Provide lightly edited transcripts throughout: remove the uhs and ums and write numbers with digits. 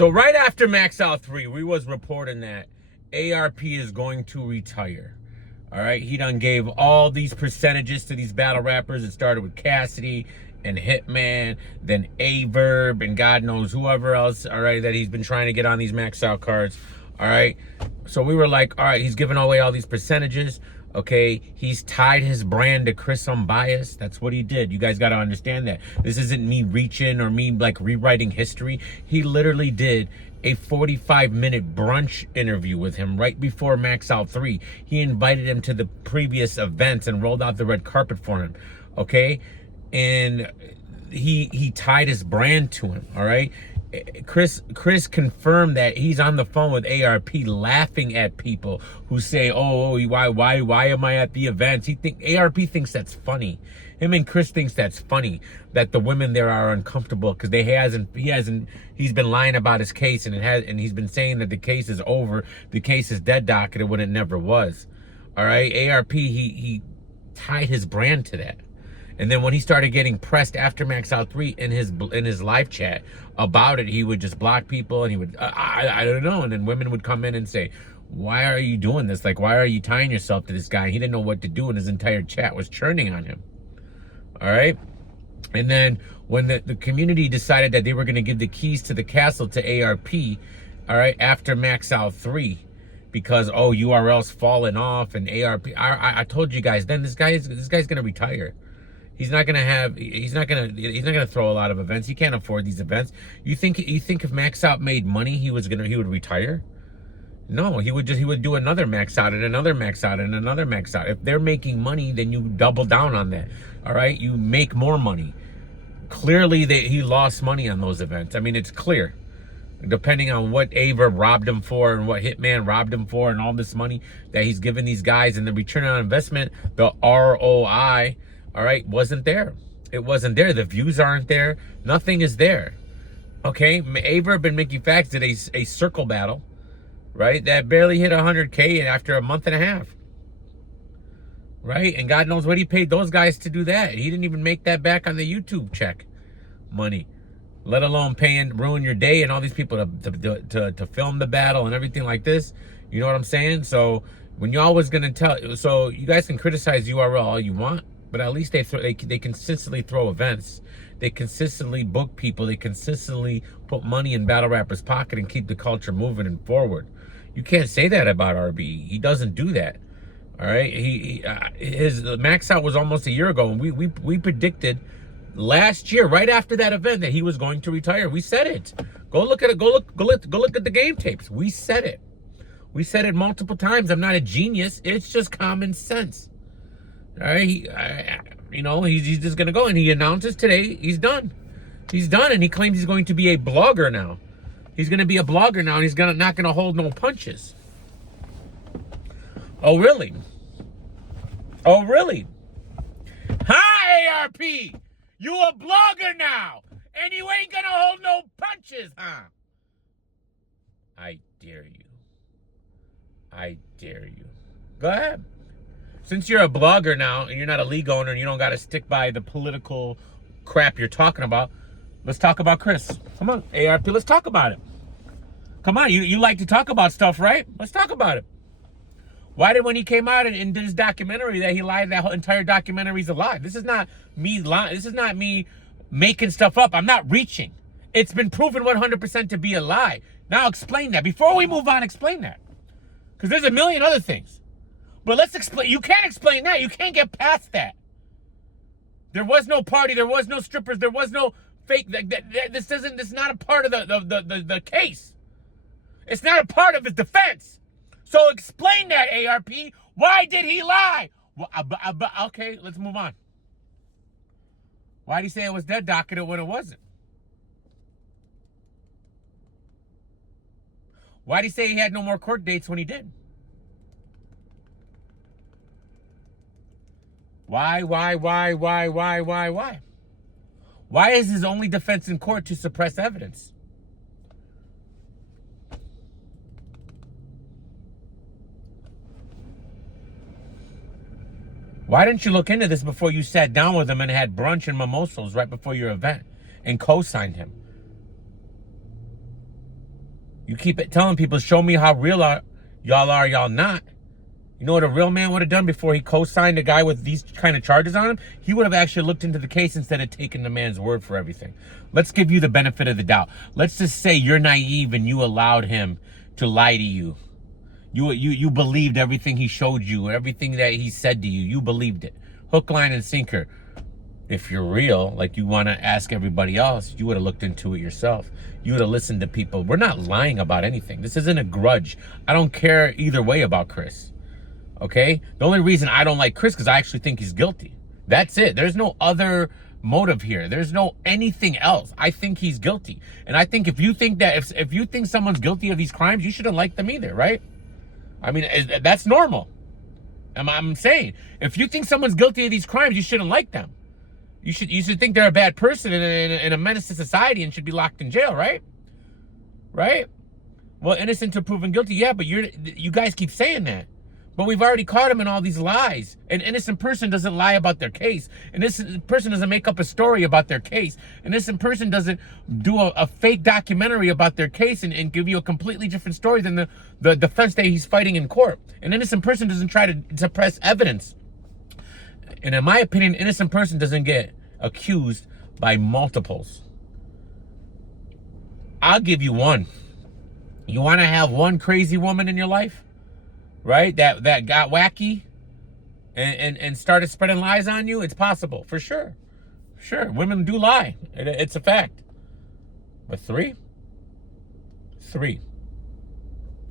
So right after Max Out 3, we was reporting that ARP is going to retire. All right, he done gave all these percentages to these battle rappers. It started with Cassidy and Hitman, then Averb, and God knows whoever else, all right, that he's been trying to get on these Max Out cards. All right, so we were like, all right, he's giving away all these percentages. Okay, he's tied his brand to Chris Unbiased. That's what he did. You guys got to understand that. This isn't me reaching or me like rewriting history. He literally did a 45-minute brunch interview with him right before Max Out 3. He invited him to the previous events and rolled out the red carpet for him. Okay, and he tied his brand to him. All right. Chris confirmed that he's on the phone with ARP laughing at people who say, oh, why am I at the events? ARP thinks that's funny. Him and Chris thinks that's funny that the women there are uncomfortable because he's been lying about his case and he's been saying that the case is over, the case is dead docketed when it never was. All right, ARP he tied his brand to that. And then when he started getting pressed after Max Out 3 in his live chat about it, he would just block people and he would, I don't know. And then women would come in and say, why are you doing this? Like, why are you tying yourself to this guy? He didn't know what to do and his entire chat was churning on him. All right. And then when the community decided that they were going to give the keys to the castle to ARP, all right, after Max Out 3, because, oh, URL's falling off and ARP, I told you guys then this guy's going to retire. He's not gonna throw a lot of events. He can't afford these events. You think if Max Out made money, he would retire? No, he would do another Max Out and another Max Out and another Max Out. If they're making money, then you double down on that. All right, you make more money. Clearly, he lost money on those events. I mean, it's clear. Depending on what Aver robbed him for and what Hitman robbed him for and all this money that he's giving these guys and the return on investment, the ROI, all right, wasn't there. It wasn't there. The views aren't there. Nothing is there. Okay, Averb and Mickey Fax did a circle battle, right? That barely hit 100K after a month and a half. Right? And God knows what he paid those guys to do that. He didn't even make that back on the YouTube check money, let alone ruin your day and all these people to film the battle and everything like this. You know what I'm saying? So when you're always going to so you guys can criticize URL all you want, but at least they consistently throw events. They consistently book people. They consistently put money in battle rappers' pocket and keep the culture moving and forward. You can't say that about RB. He doesn't do that. All right. His Max Out was almost a year ago, and we predicted last year, right after that event, that he was going to retire. We said it. Go look at it. Go look at the game tapes. We said it. We said it multiple times. I'm not a genius. It's just common sense. All right, he's just gonna go, and he announces today he's done. He's done, and he claims he's going to be a blogger now. He's gonna be a blogger now, and he's not gonna hold no punches. Oh really? Oh really? Hi ARP, you a blogger now, and you ain't gonna hold no punches, huh? I dare you. I dare you. Go ahead. Since you're a blogger now and you're not a league owner and you don't got to stick by the political crap you're talking about, let's talk about Chris. Come on, ARP, let's talk about it. Come on, you like to talk about stuff, right? Let's talk about it. Why did when he came out and did his documentary that he lied, that whole entire documentary's a lie? This is not me lying. This is not me making stuff up. I'm not reaching. It's been proven 100% to be a lie. Now explain that. Before we move on, explain that. Because there's a million other things. But let's explain. You can't explain that. You can't get past that. There was no party. There was no strippers. There was no fake. This is not a part of the case. It's not a part of his defense. So explain that, ARP. Why did he lie? Well, okay, let's move on. Why did he say it was dead docketed when it wasn't? Why did he say he had no more court dates when he did? Why? Why is his only defense in court to suppress evidence? Why didn't you look into this before you sat down with him and had brunch and mimosas right before your event and co-signed him? You keep telling people, show me how real y'all are, y'all not. You know what a real man would have done before he co-signed a guy with these kind of charges on him? He would have actually looked into the case instead of taking the man's word for everything. Let's give you the benefit of the doubt. Let's just say you're naive and you allowed him to lie to you. You believed everything he showed you, everything that he said to you. You believed it. Hook, line, and sinker. If you're real, like you want to ask everybody else, you would have looked into it yourself. You would have listened to people. We're not lying about anything. This isn't a grudge. I don't care either way about Chris. Okay? The only reason I don't like Chris because I actually think he's guilty. That's it. There's no other motive here. There's no anything else. I think he's guilty. And I think if you think that if you think someone's guilty of these crimes, you shouldn't like them either, right? I mean, that's normal. I'm saying, if you think someone's guilty of these crimes, you shouldn't like them. You should think they're a bad person and a menace to society and should be locked in jail, right? Right? Well, innocent until proven guilty, yeah, but you guys keep saying that. But we've already caught him in all these lies. An innocent person doesn't lie about their case. An innocent person doesn't make up a story about their case. An innocent person doesn't do a fake documentary about their case and give you a completely different story than the defense that he's fighting in court. An innocent person doesn't try to suppress evidence. And in my opinion, an innocent person doesn't get accused by multiples. I'll give you one. You want to have one crazy woman in your life? Right? That got wacky and started spreading lies on you? It's possible, for sure. Sure, women do lie. It's a fact. But three? Three.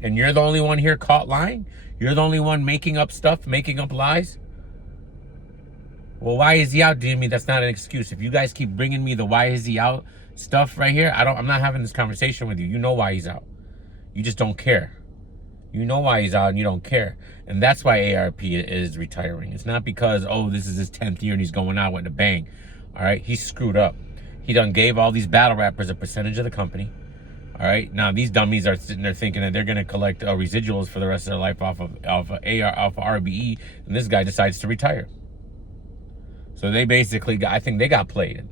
And you're the only one here caught lying? You're the only one making up stuff, making up lies? Well, why is he out, Jimmy? That's not an excuse. If you guys keep bringing me the why is he out stuff right here, I'm not having this conversation with you. You know why he's out. You just don't care. You know why he's out and you don't care. And that's why ARP is retiring. It's not because, oh, this is his 10th year and he's going out with a bang. All right? He's screwed up. He done gave all these battle rappers a percentage of the company. All right? Now, these dummies are sitting there thinking that they're going to collect residuals for the rest of their life off of RBE. And this guy decides to retire. So they basically, I think they got played.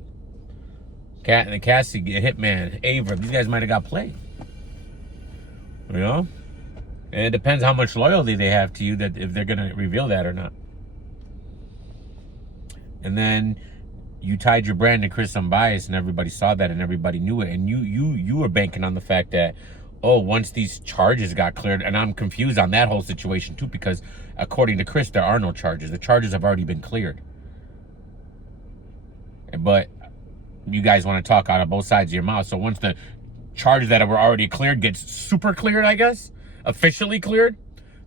Cat and Cassie, Hitman, Avra, these guys might have got played. You know? And it depends how much loyalty they have to you, that if they're going to reveal that or not. And then you tied your brand to Chris Unbiased, and everybody saw that and everybody knew it. And you were banking on the fact that, oh, once these charges got cleared, and I'm confused on that whole situation too, because according to Chris, there are no charges. The charges have already been cleared. But you guys want to talk out of both sides of your mouth. So once the charges that were already cleared gets super cleared, I guess, officially cleared,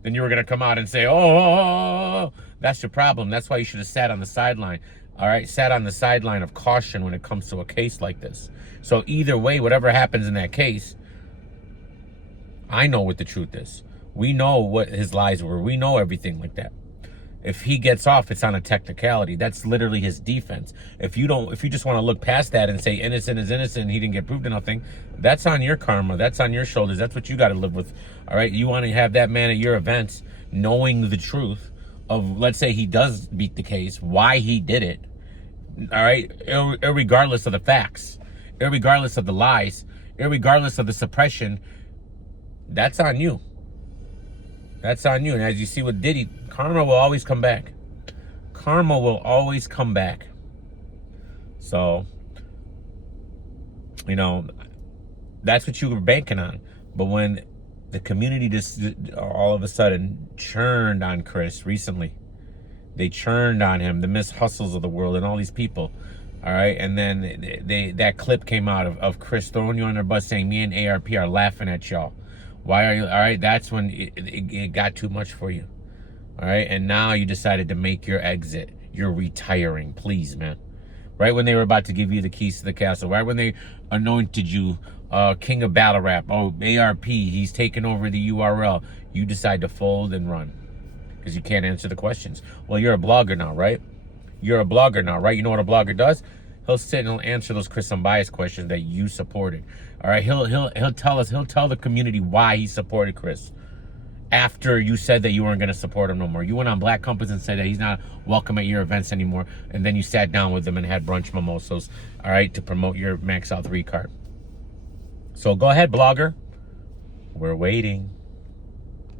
then you were going to come out and say, oh, that's your problem. That's why you should have sat on the sideline. All right, sat on the sideline of caution when it comes to a case like this. So either way, whatever happens in that case, I know what the truth is. We know what his lies were. We know everything like that. If he gets off, it's on a technicality. That's literally his defense. If you just want to look past that and say innocent is innocent and he didn't get proved of nothing, that's on your karma. That's on your shoulders. That's what you got to live with. All right. You want to have that man at your events knowing the truth of, let's say he does beat the case, why he did it. All right. Irregardless of the facts, irregardless of the lies, irregardless of the suppression, that's on you. That's on you. And as you see with Diddy, karma will always come back. Karma will always come back. So, you know, that's what you were banking on. But when the community just all of a sudden churned on Chris recently, they churned on him, the Miss Hustles of the world and all these people. All right. And then that clip came out of Chris throwing you on their bus saying, me and ARP are laughing at y'all. Why are you? All right, that's when it got too much for you. All right, and now you decided to make your exit. You're retiring, please, man. Right when they were about to give you the keys to the castle, right when they anointed you king of battle rap, oh, ARP, he's taking over the URL, you decide to fold and run because you can't answer the questions. Well, you're a blogger now, right? You're a blogger now, right? You know what a blogger does? He'll sit and he'll answer those Chris Unbiased questions that you supported. All right, he'll tell the community why he supported Chris after you said that you weren't going to support him no more. You went on Black Compass and said that he's not welcome at your events anymore, and then you sat down with him and had brunch mimosas, all right, to promote your Max Out 3 card. So go ahead, blogger. We're waiting.